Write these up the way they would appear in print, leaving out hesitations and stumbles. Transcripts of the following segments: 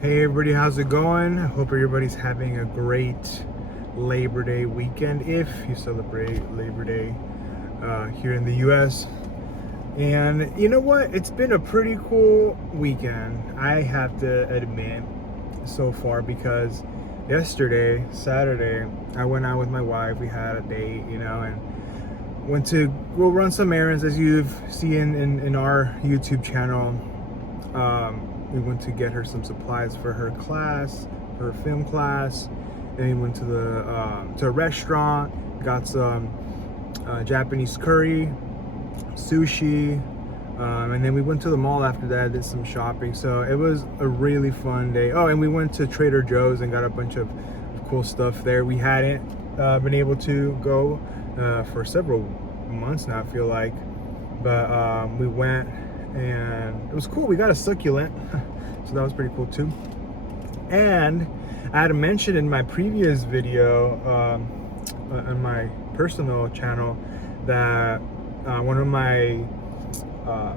Hey everybody, how's it going? I hope everybody's having a great Labor Day weekend if you celebrate Labor Day here in the US. And you know what? It's been a pretty cool weekend, I have to admit, so far, because yesterday, Saturday, I went out with my wife. We had a date, and went to go run some errands, as you've seen in our YouTube channel. We went to get her some supplies for her class, her film class. Then we went to a restaurant, got some Japanese curry, sushi, and then we went to the mall after that, did some shopping. So it was a really fun day. Oh, and we went to Trader Joe's and got a bunch of cool stuff there. We hadn't been able to go for several months now, I feel like, but we went and it was cool. We got a succulent, so that was pretty cool too. And I had mentioned in my previous video on my personal channel that one of my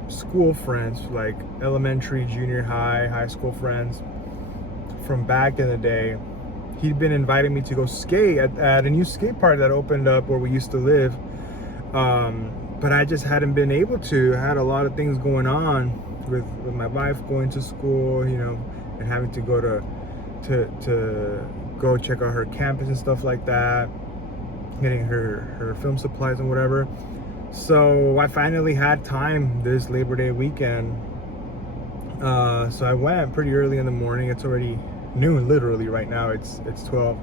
school friends, like elementary, junior high, high school friends from back in the day, he'd been inviting me to go skate at a new skate park that opened up where we used to live. But I just hadn't been able to. I had a lot of things going on with my wife going to school, and having to go to go check out her campus and stuff like that, getting her film supplies and whatever. So I finally had time this Labor Day weekend. So I went pretty early in the morning. It's already noon, literally right now. It's 12.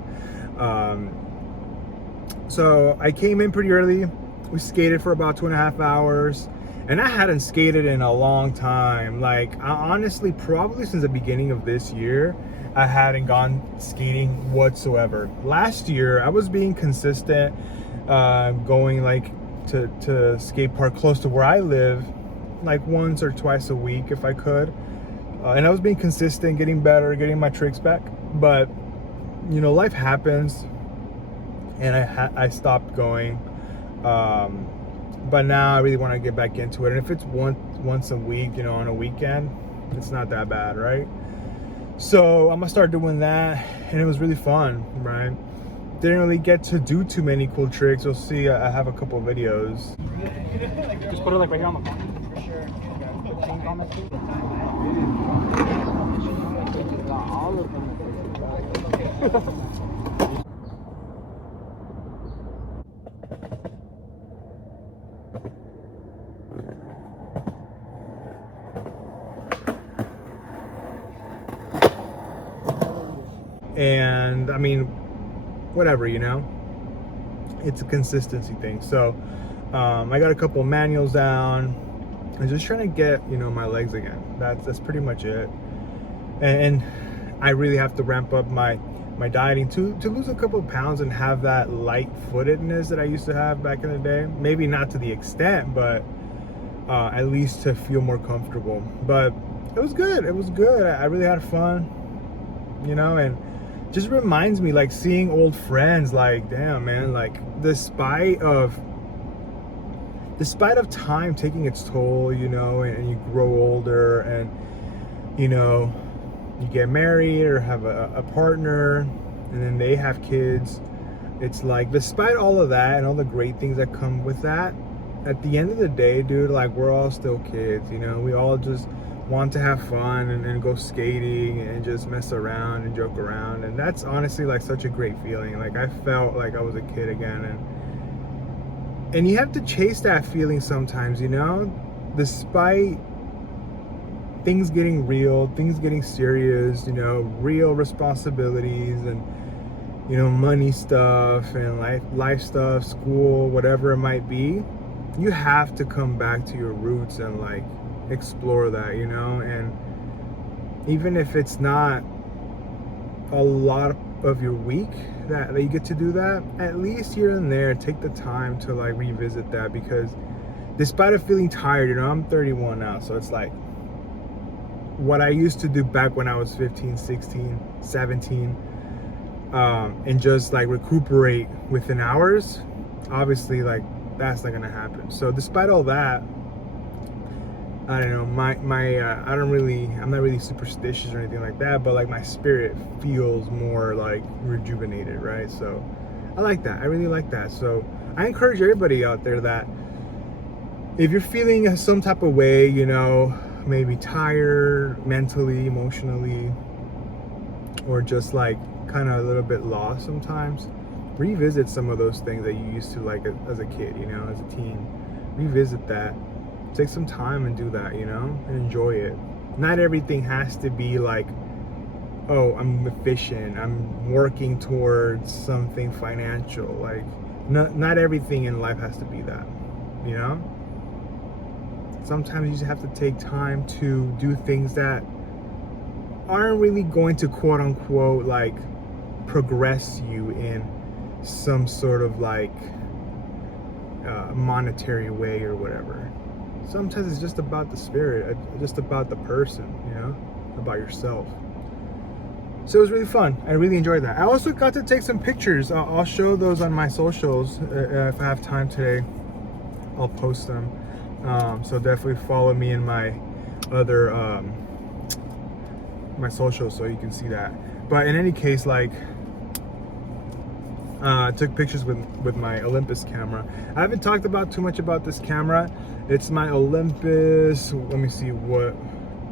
So I came in pretty early. We skated for about 2.5 hours, and I hadn't skated in a long time. Like, honestly, probably since the beginning of this year, I hadn't gone skating whatsoever. Last year, I was being consistent, going like to skate park close to where I live, like once or twice a week if I could. And I was being consistent, getting better, getting my tricks back. But, life happens, and I stopped going. But now I really want to get back into it, and if it's once a week, on a weekend, it's not that bad, right? So I'm gonna start doing that, and it was really fun, right? Didn't really get to do too many cool tricks. You'll see, I have a couple videos. Just put it like right here on the phone. For sure. All of them. And I mean, whatever, it's a consistency thing. So I got a couple manuals down. I'm just trying to get my legs again. That's pretty much it. And I really have to ramp up my dieting to lose a couple of pounds and have that light-footedness that I used to have back in the day. Maybe not to the extent, but at least to feel more comfortable. But it was good. I really had fun, and just reminds me, like, seeing old friends, like, damn, man, like, despite of time taking its toll, and you grow older, and you get married or have a partner, and then they have kids. It's like, despite all of that and all the great things that come with that, at the end of the day, dude, like, we're all still kids. We all just want to have fun and go skating and just mess around and joke around, and that's honestly like such a great feeling. Like, I felt like I was a kid again, and you have to chase that feeling sometimes, despite things getting real, things getting serious, real responsibilities, and money stuff and life stuff, school, whatever it might be. You have to come back to your roots and like explore that, and even if it's not a lot of your week that you get to do that, at least here and there take the time to like revisit that, because despite of feeling tired, I'm 31 now, so it's like what I used to do back when I was 15, 16, 17, and just like recuperate within hours, obviously like that's not gonna happen. So despite all that, I don't know, I'm not really superstitious or anything like that, but like my spirit feels more like rejuvenated, right? So I like that. I really like that. So I encourage everybody out there that if you're feeling some type of way, you know, maybe tired mentally, emotionally, or just like kind of a little bit lost sometimes, revisit some of those things that you used to like as a kid, you know, as a teen. Revisit that. Take some time and do that, you know, and enjoy it. Not everything has to be like, oh, I'm efficient, I'm working towards something financial. Like, not everything in life has to be that, you know. Sometimes you just have to take time to do things that aren't really going to quote unquote like progress you in some sort of like monetary way or whatever. Sometimes it's just about the spirit, just about the person, you know, about yourself. So it was really fun. I really enjoyed that. I also got to take some pictures. I'll show those on my socials if I have time today. I'll post them. So definitely follow me in my other my socials so you can see that. But in any case, like, I took pictures with my Olympus camera. I haven't talked about too much about this camera. It's my Olympus, let me see what,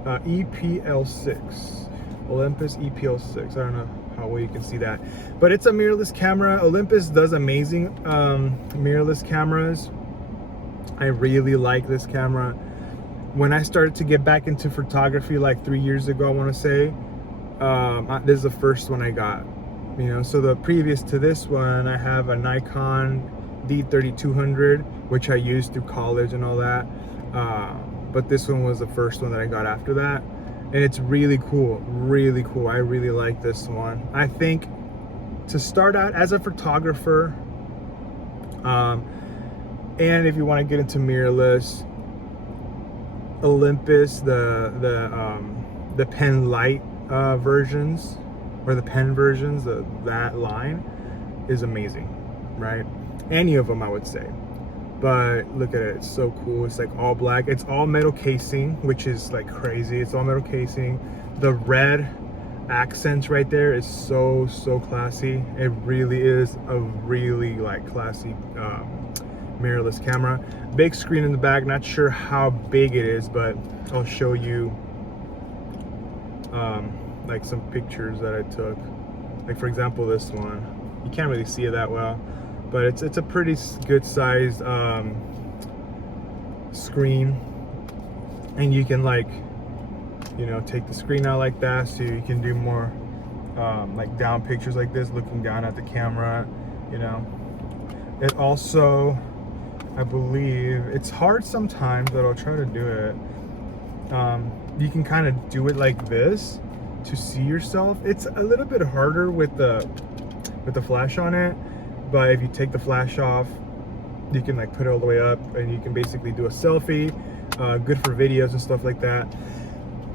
EPL6. Olympus EPL6. I don't know how well you can see that. But it's a mirrorless camera. Olympus does amazing mirrorless cameras. I really like this camera. When I started to get back into photography like 3 years ago, I want to say, this is the first one I got. You know, so the previous to this one, I have a Nikon D3200, which I used through college and all that. But this one was the first one that I got after that. And it's really cool, really cool. I really like this one. I think to start out as a photographer, and if you want to get into mirrorless, Olympus, the pen light versions, or the pen versions, that line is amazing, right? Any of them, I would say. But look at it, it's so cool. It's like all black. It's all metal casing, which is like crazy. It's all metal casing. The red accents right there is so classy. It really is a really like classy mirrorless camera. Big screen in the back. Not sure how big it is, but I'll show you like some pictures that I took. Like for example, this one. You can't really see it that well, but it's a pretty good sized screen, and you can like, you know, take the screen out like that, so you can do more like down pictures like this, looking down at the camera, you know. It also, I believe, it's hard sometimes, but I'll try to do it. You can kind of do it like this to see yourself. It's a little bit harder with the flash on it, but if you take the flash off, you can like put it all the way up, and you can basically do a selfie. Good for videos and stuff like that.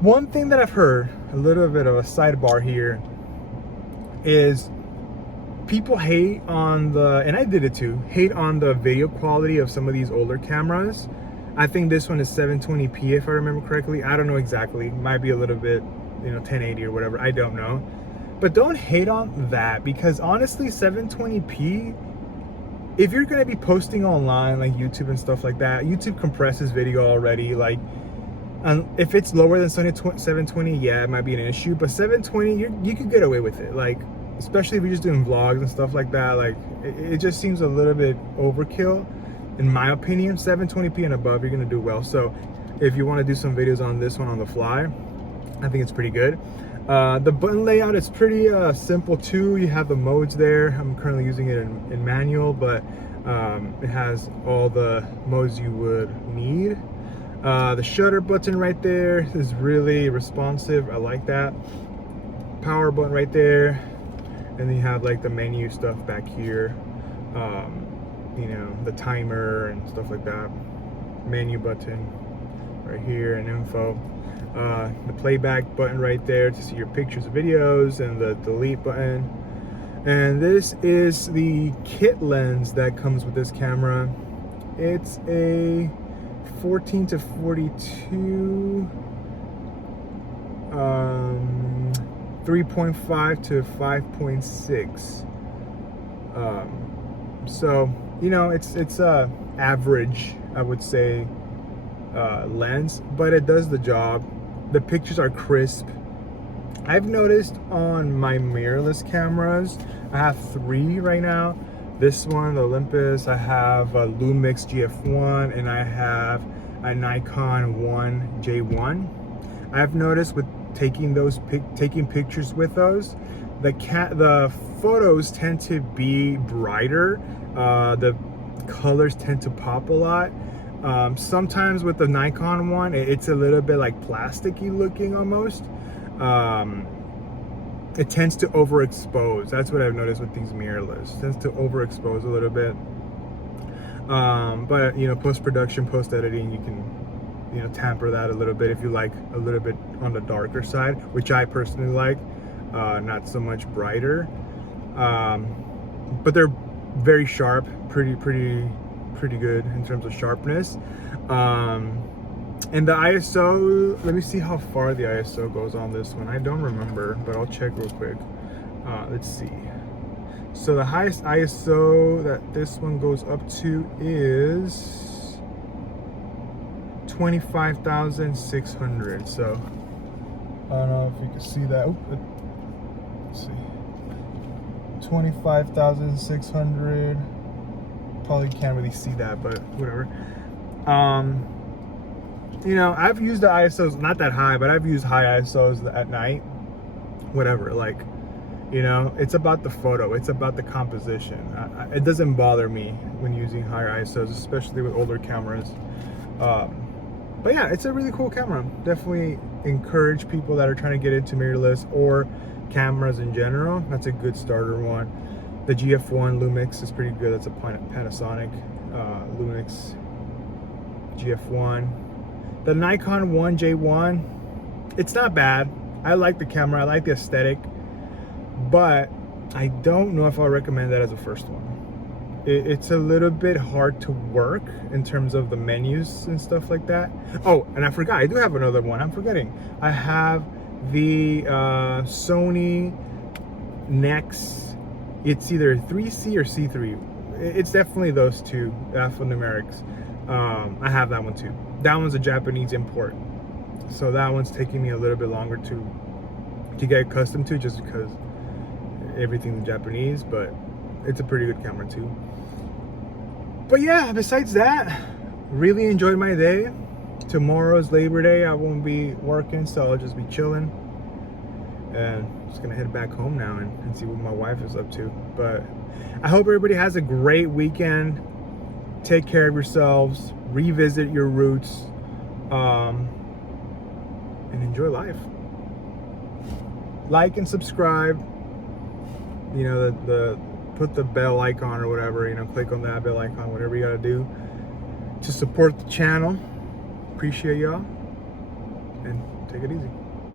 One thing that I've heard, a little bit of a sidebar here, is people hate on the, and I did it too, hate on the video quality of some of these older cameras. I think this one is 720p if I remember correctly. I don't know exactly. Might be a little bit, you know, 1080 or whatever. I don't know. But don't hate on that, because honestly, 720p, if you're gonna be posting online like YouTube and stuff like that, YouTube compresses video already. Like, if it's lower than 720, yeah, it might be an issue. But 720, you could get away with it. Like, especially if you're just doing vlogs and stuff like that. Like, it just seems a little bit overkill, in my opinion. 720p and above, you're gonna do well. So if you want to do some videos on this one on the fly, I think it's pretty good. The button layout is pretty simple too. You have the modes there. I'm currently using it in manual, but it has all the modes you would need. The shutter button right there is really responsive. I like that. Power button right there, and then you have like the menu stuff back here. You know, the timer and stuff like that. Menu button right here, and info. The playback button right there to see your pictures and videos, and the delete button. And this is the kit lens that comes with this camera. It's a 14 to 42, 3.5 to 5.6. So, you know, it's average, I would say, lens, but it does the job. The pictures are crisp. I've noticed on my mirrorless cameras, I have 3 right now. This one, the Olympus, I have a Lumix GF1, and I have a Nikon 1J1. I've noticed with taking pictures with those, the photos tend to be brighter. The colors tend to pop a lot. Sometimes with the Nikon one, it's a little bit like plasticky looking almost. It tends to overexpose. That's what I've noticed with these mirrorless. It tends to overexpose a little bit. But you know, post-production, post-editing, you can, you know, tamper that a little bit if you like a little bit on the darker side, which I personally like, not so much brighter. But they're very sharp, pretty good in terms of sharpness. And the ISO, let me see how far the ISO goes on this one. I don't remember, but I'll check real quick. Let's see. So the highest ISO that this one goes up to is 25,600. So I don't know if you can see that. Let's see. 25,600. Probably can't really see that, but whatever. You know, I've used the ISOs not that high, but I've used high ISOs at night. Whatever, like, you know, it's about the photo, it's about the composition. It doesn't bother me when using higher ISOs, especially with older cameras. But yeah, it's a really cool camera. Definitely encourage people that are trying to get into mirrorless or cameras in general. That's a good starter one. The GF1 Lumix is pretty good. That's a Panasonic Lumix GF1. The Nikon 1J1, it's not bad. I like the camera, I like the aesthetic, but I don't know if I'll recommend that as a first one. It's a little bit hard to work in terms of the menus and stuff like that. Oh, and I forgot, I do have another one, I'm forgetting. I have the Sony Nex, it's either 3C or C3. It's definitely those two, alphanumerics. I have that one too. That one's a Japanese import, so that one's taking me a little bit longer to get accustomed to, just because everything's Japanese, but it's a pretty good camera too. But yeah, besides that, really enjoyed my day. Tomorrow's Labor Day. I won't be working, so I'll just be chilling, and just gonna head back home now and see what my wife is up to. But I hope everybody has a great weekend. Take care of yourselves, revisit your roots, and enjoy life. Like and subscribe. You know, put the bell icon or whatever, you know, click on that bell icon, whatever you gotta do to support the channel. Appreciate y'all, and take it easy.